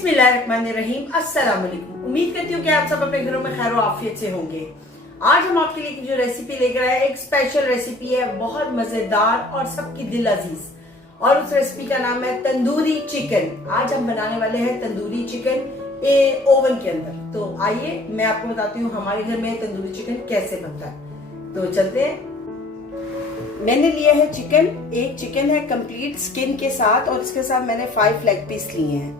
बिस्मिल्लाहिर्रहमानिर्रहीम। अस्सलाम वालेकुम। उम्मीद करती हूँ कि आप सब अपने घरों में खैर आफियत से होंगे। आज हम आपके लिए जो रेसिपी लेकर आए एक स्पेशल रेसिपी है, बहुत मजेदार और सबकी दिल अजीज, और उस रेसिपी का नाम है तंदूरी चिकन। आज हम बनाने वाले हैं तंदूरी चिकन ओवन के अंदर। तो आइए मैं आपको बताती हूँ हमारे घर में तंदूरी चिकन कैसे बनता है। तो चलते हैं। मैंने लिया है चिकन, एक चिकन है कंप्लीट स्किन के साथ, और इसके साथ मैंने 5 लेग पीस लिए हैं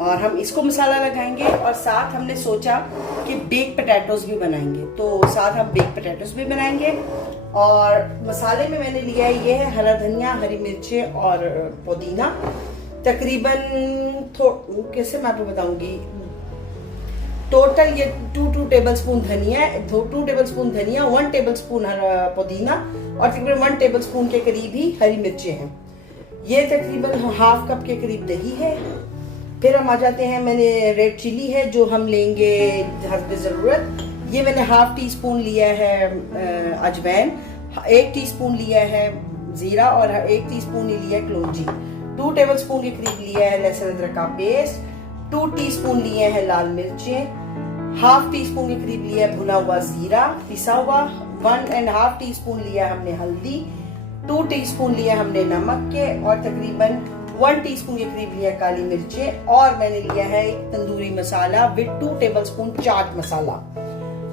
और हम इसको मसाला लगाएंगे। और साथ हमने सोचा कि बेक पोटैटोज भी बनाएंगे, तो साथ हम बेक पोटैटोज भी बनाएंगे। और मसाले में मैंने लिया है, ये है हरा धनिया, हरी मिर्चें और पुदीना। तकरीबन कैसे मैं आपको बताऊंगी, टोटल ये 2 टेबलस्पून धनिया, 2 टेबलस्पून धनिया, 1 टेबलस्पून पुदीना और तकरीबन 1 टेबलस्पून के करीब ही हरी मिर्चें हैं। ये तकरीबन हाफ कप के करीब दही है। फिर हम आ जाते हैं, मैंने रेड चिली है जो हम लेंगे हस्ब ज़रूरत। ये मैंने हाफ टी स्पून लिया है अजवैन, 1 टीस्पून लिया है जीरा और 1 टीस्पून ही लिया है कलौंजी। 2 टेबलस्पून के करीब लिया है लहसुन अदरक का पेस्ट। 2 टीस्पून लिए हैं लाल मिर्चें। हाफ टी स्पून के करीब लिया है भुना हुआ जीरा पिसा हुआ। 1.5 टीस्पून लिया हमने हल्दी। 2 टीस्पून लिया हमने नमक के, और तकरीबन 1 टीस्पून के करीब लिया काली मिर्चें। और मैंने लिया है एक तंदूरी मसाला विद 2 टेबलस्पून चाट मसाला।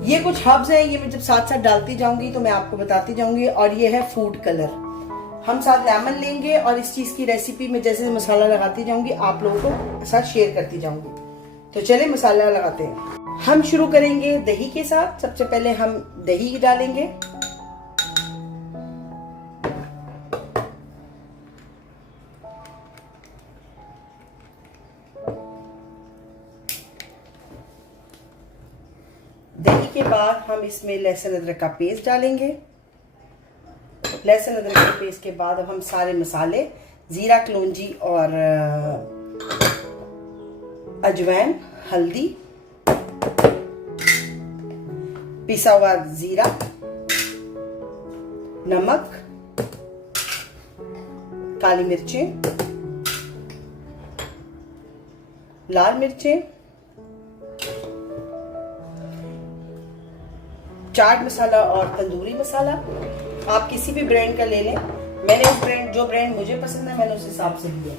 ये कुछ हर्ब्स हैं, ये मैं जब साथ साथ डालती जाऊंगी तो मैं आपको बताती जाऊंगी। और ये है फूड कलर। हम साथ लेमन लेंगे और इस चीज की रेसिपी में जैसे मसाला लगाती जाऊंगी आप लोगों को साथ शेयर करती जाऊंगी। तो चले मसाला लगाते हैं। हम शुरू करेंगे दही के साथ। सबसे पहले हम दही डालेंगे। दही के बाद हम इसमें लहसुन अदरक का पेस्ट डालेंगे। लहसुन अदरक के पेस्ट के बाद अब हम सारे मसाले जीरा कलौंजी और अजवाइन, हल्दी, पिसा हुआ जीरा, नमक, काली मिर्चें, लाल मिर्चें, चाट मसाला और तंदूरी मसाला। आप किसी भी ब्रांड का ले लें, मैंने जो ब्रांड मुझे पसंद है मैंने उस हिसाब से लिया।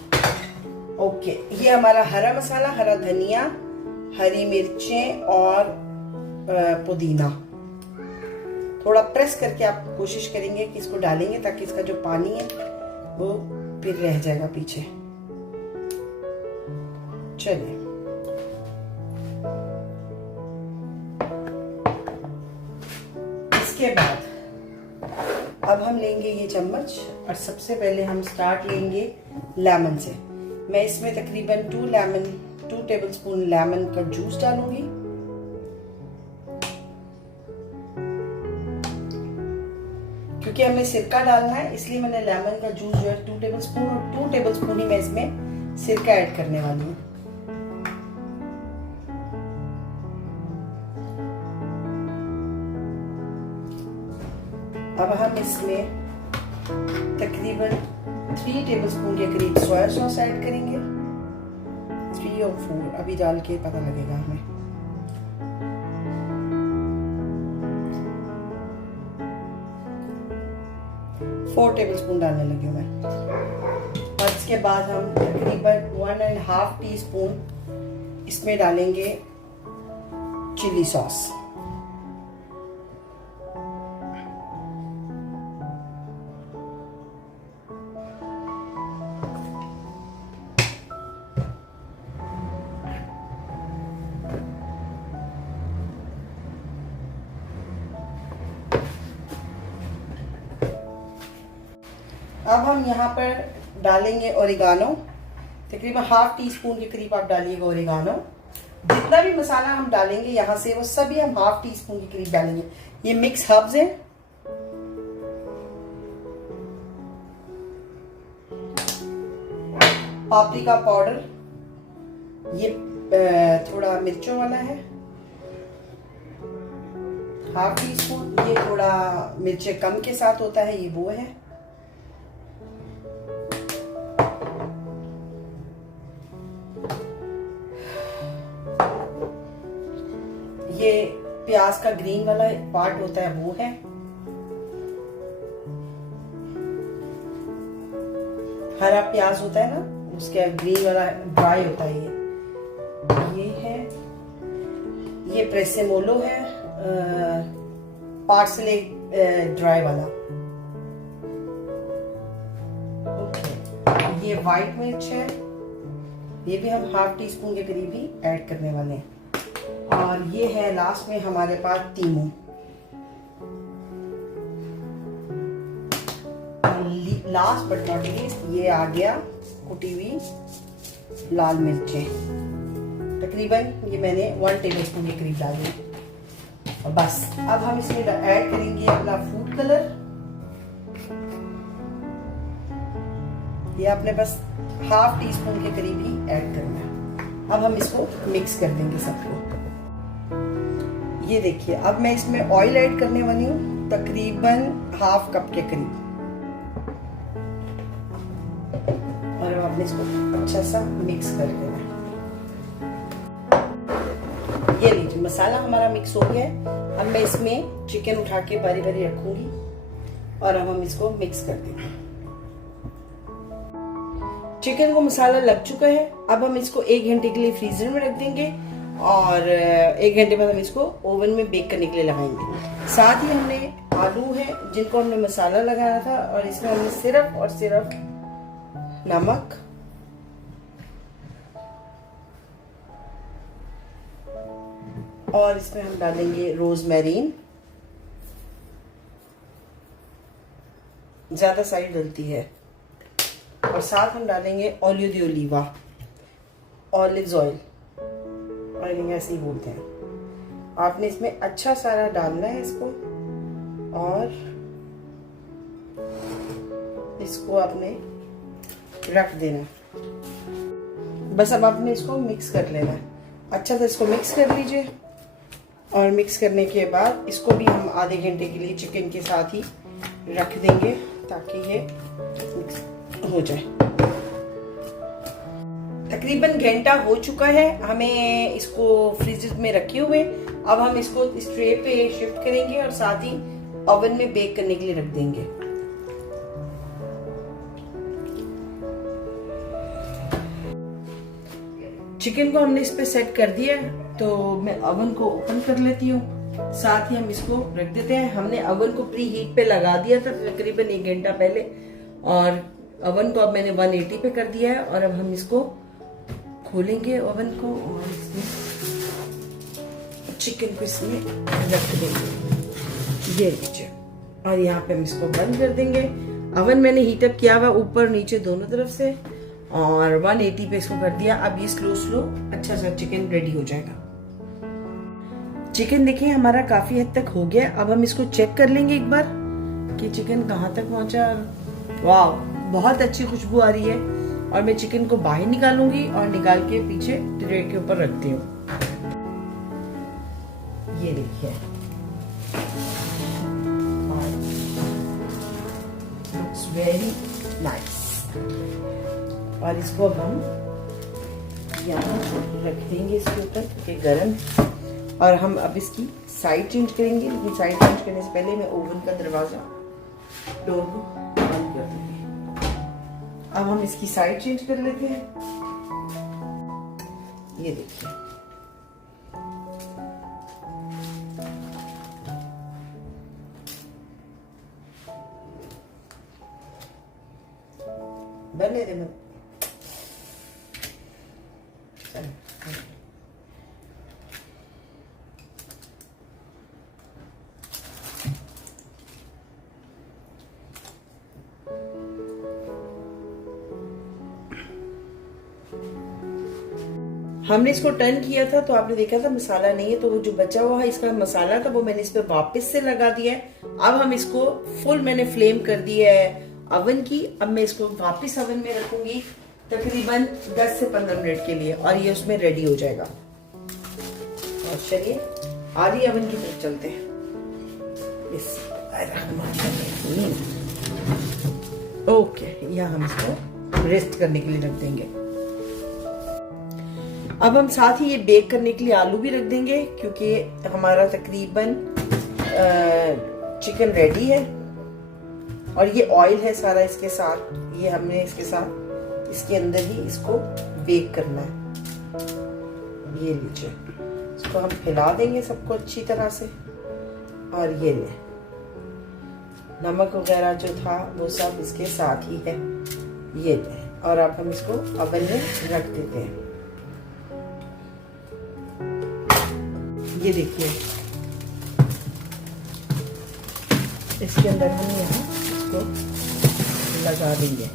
ओके, ये हमारा हरा मसाला, हरा धनिया, हरी मिर्चें और पुदीना। थोड़ा प्रेस करके आप कोशिश करेंगे कि इसको डालेंगे ताकि इसका जो पानी है वो फिर रह जाएगा पीछे। चलिए, इसके बाद अब हम लेंगे ये चम्मच और सबसे पहले हम स्टार्ट लेंगे लेमन से। मैं इसमें तकरीबन 2 टेबलस्पून लेमन का जूस डालूंगी। क्योंकि हमें सिरका डालना है इसलिए मैंने लेमन का जूस जो है 2 टेबलस्पून और 2 टेबलस्पून ही मैं इसमें सिरका ऐड करने वाली हूँ। अब हम इसमें तकरीबन 3 टेबलस्पून के करीब सोया सॉस ऐड करेंगे। 3 और 4 अभी डाल के पता लगेगा हमें। फोर टेबलस्पून डालने लगी हूँ मैं। और इसके बाद हम तकरीबन 1.5 टीस्पून इसमें डालेंगे चिली सॉस। अब हम यहाँ पर डालेंगे ओरिगानो। तकरीबन 1/2 टीस्पून के करीब आप डालिएगा ओरिगानो। जितना भी मसाला हम डालेंगे यहाँ से वो सभी हम 1/2 टीस्पून के करीब डालेंगे। ये मिक्स हर्ब्स हैं। पापरिका पाउडर, ये थोड़ा मिर्चों वाला है, 1/2 टीस्पून। ये थोड़ा मिर्चें कम के साथ होता है, ये वो है। ये प्याज का ग्रीन वाला पार्ट होता है वो है, हरा प्याज होता है ना उसका ग्रीन वाला ड्राई होता है ये है, ये प्रेसेमोलो है पार्सले ड्राई वाला। ओके, ये व्हाइट मिर्च है, ये भी हम ½ टीस्पून के करीब ही ऐड करने वाले हैं। और ये है लास्ट में हमारे पास तीमू, लास्ट बट नॉट लीस्ट ये आ गया कुटी हुई लाल मिर्चें, तकरीबन ये मैंने 1 टेबलस्पून के करीब डाली। और बस अब हम इसमें ऐड करेंगे अपना फूड कलर, ये आपने बस ½ टीस्पून के करीब ही ऐड करना है। अब हम इसको मिक्स कर देंगे सबको। ये देखिए अब मैं इसमें ऑयल ऐड करने वाली हूँ तकरीबन ½ कप के करीब, और अब आपने इसको अच्छा सा मिक्स कर देना है। ये लीजिए मसाला हमारा मिक्स हो गया है। अब मैं इसमें चिकन उठा के बारी बारी रखूंगी और अब हम इसको मिक्स कर देंगे। चिकन को मसाला लग चुका है, अब हम इसको 1 घंटे के लिए फ्रीजर में रख देंगे और 1 घंटे बाद हम इसको ओवन में बेक करने के लिए लगाएंगे। साथ ही हमने आलू है जिनको हमने मसाला लगाया था और इसमें हमने सिर्फ और सिर्फ नमक और इसमें हम डालेंगे रोजमेरीन, ज्यादा साइड डलती है, और साथ हम डालेंगे ओलियो दी ओलिवा, ऑलिव ऑयल, और ऐसे ही बोलते हैं। आपने इसमें अच्छा सारा डालना है इसको, और इसको आपने रख देना। बस अब आपने इसको मिक्स कर लेना है, अच्छा से इसको मिक्स कर लीजिए। और मिक्स करने के बाद इसको भी हम आधे घंटे के लिए चिकन के साथ ही रख देंगे ताकि ये मिक्स हो जाए। तकरीबन घंटा हो चुका है हमें इसको फ्रीजर में रखे हुए। अब हम इसको इस ट्रे पे शिफ्ट करेंगे और साथ ही ओवन में बेक करने के लिए रख देंगे। चिकन को हमने इस पे सेट कर दिया है, तो मैं ओवन को ओपन कर लेती हूँ। साथ ही हम इसको रख देते हैं। हमने ओवन को प्री हीट पे लगा दिया था तकरीबन 1 घंटा पहले, और ओवन को अब मैंने 180 पे कर दिया है। और अब हम इसको खोलेंगे ओवन को और इसमें चिकन को इसमें रख देंगे, ये लीजिए। और यहाँ पे हम इसको बंद कर देंगे। ओवन मैंने हीटअप किया हुआ ऊपर नीचे दोनों तरफ से, और 180 पे इसको कर दिया। अब ये स्लो अच्छा सा चिकन रेडी हो जाएगा। चिकन देखिए हमारा काफी हद तक हो गया। अब हम इसको चेक कर लेंगे एक बार कि चिकन कहाँ तक पहुंचा। वाह, बहुत अच्छी खुशबू आ रही है। और मैं चिकन को बाहर निकालूंगी और निकाल के पीछे ट्रे के ऊपर रखती हूँ। ये देखिए लुक्स वेरी नाइस। और इसको अब हम यहाँ रख देंगे इसके ऊपर क्योंकि गर्म। और हम अब इसकी साइड चेंज करेंगे, लेकिन साइड चेंज करने से पहले मैं ओवन का दरवाजा डोर को बंद कर दूंगी। अब हम इसकी साइड चेंज कर लेते हैं। ये देखिए बनने दे। हमने इसको टर्न किया था तो आपने देखा था मसाला नहीं है, तो वो जो बचा हुआ है इसका मसाला था वो मैंने इस पे वापस से लगा दिया है। अब हम इसको फुल मैंने फ्लेम कर दिया है अवन की। अब मैं इसको वापस अवन में रखूंगी तकरीबन 10 से 15 मिनट के लिए, और ये उसमें रेडी हो जाएगा। और चलिए आधी अवन की तरफ चलते हैं। ओके, यहाँ हम इसको रेस्ट करने के लिए रख देंगे। अब हम साथ ही ये बेक करने के लिए आलू भी रख देंगे, क्योंकि हमारा तकरीबन चिकन रेडी है। और ये ऑयल है सारा इसके साथ, ये हमने इसके साथ इसके अंदर ही इसको बेक करना है। ये लीजिए, इसको हम फैला देंगे सबको अच्छी तरह से। और ये ले, नमक वगैरह जो था वो सब इसके साथ ही है। ये ले, और अब हम इसको ओवन में रख देते हैं। ये देखिए, इसके अंदर हम यहाँ इसको लगा देंगे।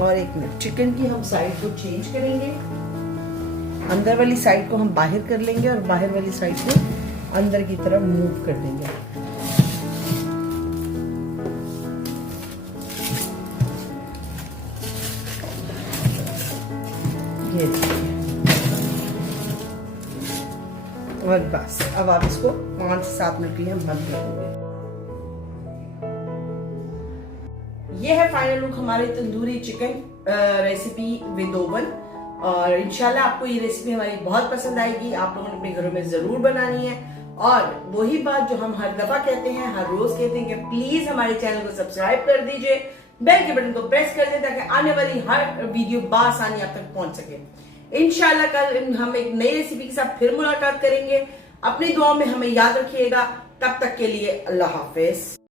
और एक मिनट, चिकन की हम साइड को चेंज करेंगे। अंदर वाली साइड को हम बाहर कर लेंगे और बाहर वाली साइड को अंदर की तरफ मूव कर देंगे। ये देखिए, और बस अब आप इसको 5 से 7 मिनट के लिए हम बंद करेंगे। ये है फाइनल लुक हमारे tandoori chicken recipe with oven. और इंशाल्लाह आपको ये रेसिपी हमारी बहुत पसंद आएगी। आप लोगों ने अपने घरों में जरूर बनानी है। और वही बात जो हम हर दफा कहते हैं, हर रोज कहते हैं कि प्लीज हमारे चैनल को सब्सक्राइब कर दीजिए, बेल के बटन को प्रेस कर दें ताकि आने वाली हर वीडियो बासानी आप तक पहुंच सके। इंशाल्लाह कल हम एक नई रेसिपी के साथ फिर मुलाकात करेंगे। अपनी दुआओं में हमें याद रखिएगा। तब तक के लिए अल्लाह हाफिज।